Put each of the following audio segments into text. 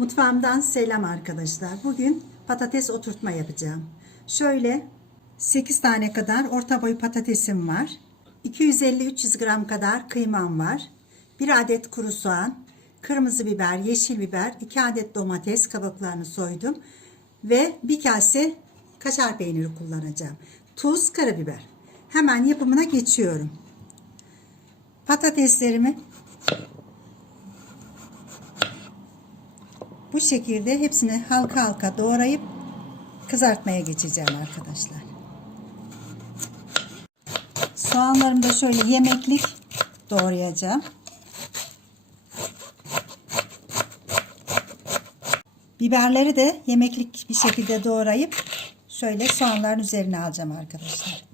Mutfağımdan selam arkadaşlar. Bugün patates oturtma yapacağım. Şöyle 8 tane kadar orta boy patatesim var. 250-300 gram kadar kıymam var. 1 adet kuru soğan, kırmızı biber, yeşil biber, 2 adet domates kabuklarını soydum. Ve bir kase kaşar peyniri kullanacağım. Tuz, karabiber. Hemen yapımına geçiyorum. Patateslerimi Bu şekilde hepsini halka halka doğrayıp kızartmaya geçeceğim arkadaşlar. Soğanlarımı da şöyle yemeklik doğrayacağım. Biberleri de yemeklik bir şekilde doğrayıp şöyle soğanların üzerine alacağım arkadaşlar.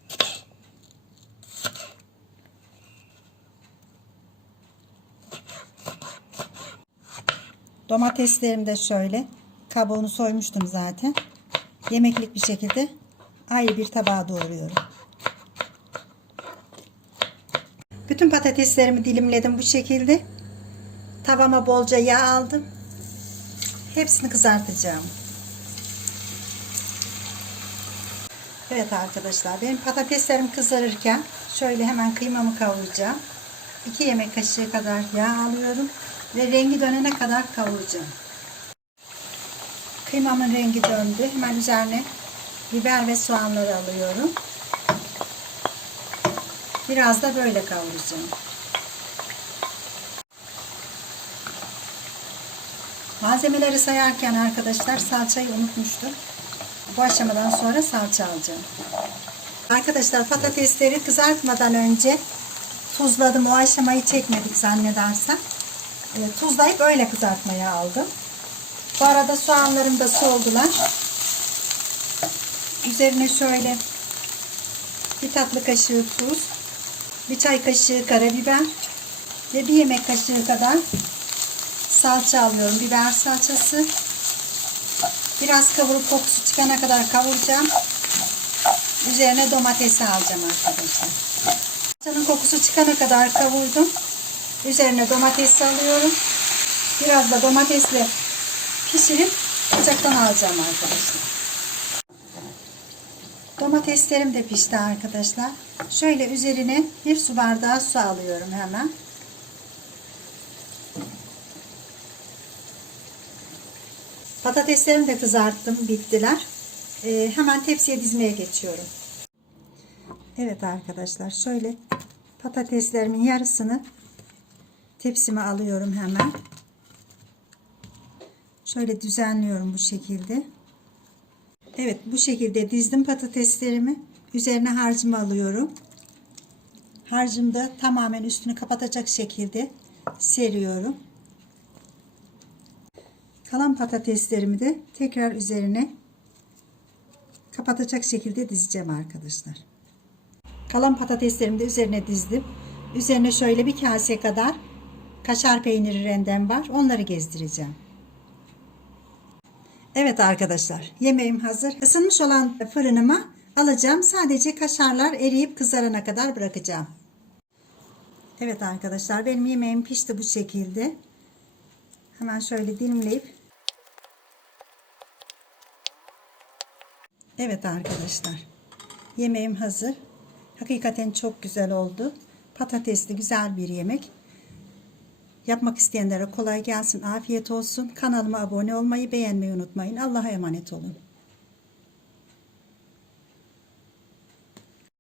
Domateslerimi de şöyle kabuğunu soymuştum zaten. Yemeklik bir şekilde ayrı bir tabağa doğruyorum. Bütün patateslerimi dilimledim bu şekilde. Tavama bolca yağ aldım. Hepsini kızartacağım. Evet arkadaşlar benim patateslerim kızarırken şöyle hemen kıymamı kavuracağım. 2 yemek kaşığı kadar yağ alıyorum ve rengi dönene kadar kavuracağım. Kıymamın rengi döndü. Hemen üzerine biber ve soğanları alıyorum. Biraz da böyle kavuracağım. Malzemeleri sayarken arkadaşlar salçayı unutmuştum. Bu aşamadan sonra salça alacağım. Arkadaşlar patatesleri kızartmadan önce tuzladım. O aşamayı çekmedik zannedersem. E, tuzlayıp öyle kızartmaya aldım. Bu arada soğanlarım da soldular. Üzerine şöyle bir tatlı kaşığı tuz, bir çay kaşığı karabiber ve bir yemek kaşığı kadar salça alıyorum. Biber salçası. Biraz kavurup kokusu çıkana kadar kavuracağım. Üzerine domatesi alacağım arkadaşlar. Salçanın kokusu çıkana kadar kavurdum. Üzerine domates alıyorum. Biraz da domatesle pişirip ocaktan alacağım arkadaşlar. Domateslerim de pişti arkadaşlar. Şöyle üzerine bir su bardağı su alıyorum hemen. Patateslerimi de kızarttım, bittiler. Ee, hemen tepsiye dizmeye geçiyorum. Evet arkadaşlar, şöyle patateslerimin yarısını tepsime alıyorum hemen. Şöyle düzenliyorum bu şekilde. Evet bu şekilde dizdim patateslerimi. Üzerine harcımı alıyorum. Harcımı da tamamen üstünü kapatacak şekilde seriyorum. Kalan patateslerimi de tekrar üzerine kapatacak şekilde dizeceğim arkadaşlar. Kalan patateslerimi de üzerine dizdim. Üzerine şöyle bir kase kadar kaşar peyniri rendem var. Onları gezdireceğim. Evet arkadaşlar yemeğim hazır. Isınmış olan fırınıma alacağım. Sadece kaşarlar eriyip kızarana kadar bırakacağım. Evet arkadaşlar benim yemeğim pişti bu şekilde. Hemen şöyle dilimleyip Evet arkadaşlar yemeğim hazır. Hakikaten çok güzel oldu. Patatesli güzel bir yemek. Yapmak isteyenlere kolay gelsin. Afiyet olsun. Kanalıma abone olmayı, beğenmeyi unutmayın. Allah'a emanet olun.